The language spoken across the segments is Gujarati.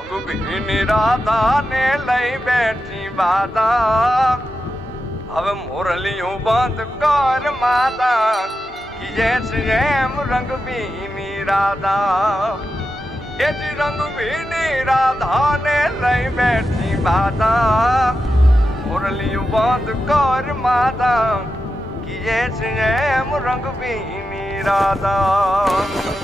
રંગભીની રાધાને લઈ બેઠી બાધા હવે મોરલીઓ બંધ કર માતા કીજે છે એમ રંગભીની રાધા એ જ રંગભીની રાધાને લઈ બેઠી બાધા મોરલીઓ બંધ કર માતા કીજે છે એમ રંગભીની રાધા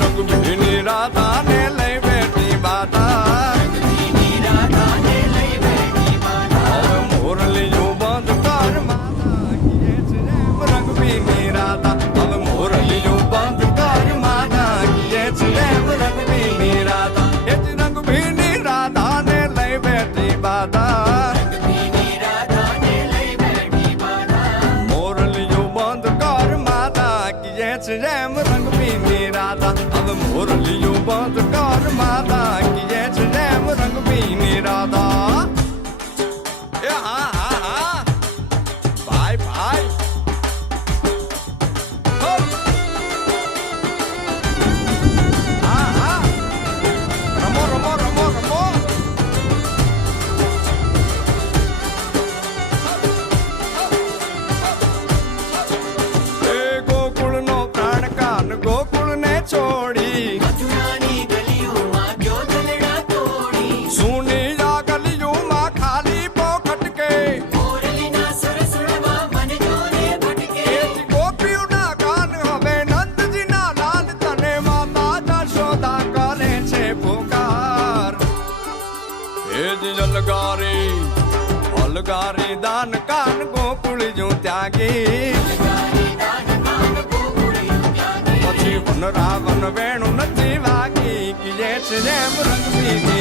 રંગભીની રાધાને લઈ બેઠી બાધા મોરલીઓ બંધ કર માતા કીએ છે એમ રંગભીની રાધા હવે મોરલીઓ બંધ કર માતા કીએ છે એમ રંગભીની રાધા એ જ રંગભીની રાધાને લઈ બેઠી બાધા મોરલીઓ બંધ કર માતા કીએ છે એમ રંગભીની રાધા હવે મોરલીઓ બંધ કર માતા કીએ છે એમ રંગભીની રાધા એ હા હા હા ભાઈ ભાઈ હા હા રમો રમો રમો રમો એ ગોકુળનો પ્રાણ કાન ગોકુળને છોડી મથુરાની ગલીઓમાં ગયો દલડા તોડી સુની આ ગલીઓમાં ખાલી પોખટ કે મોરલીના સુર સુરવા મન જોને ભટકે એ જ ગોપીઓના કાન હવે નંદજીના લાલ તને માતા જશોદા કરે છે પુકાર એ જ અલગારી દાન કાન ગોકુળ જો ત્યાગી પછી વન રાવણ વેણુ નથી વાગી કીજે છે જેમ રંગભીની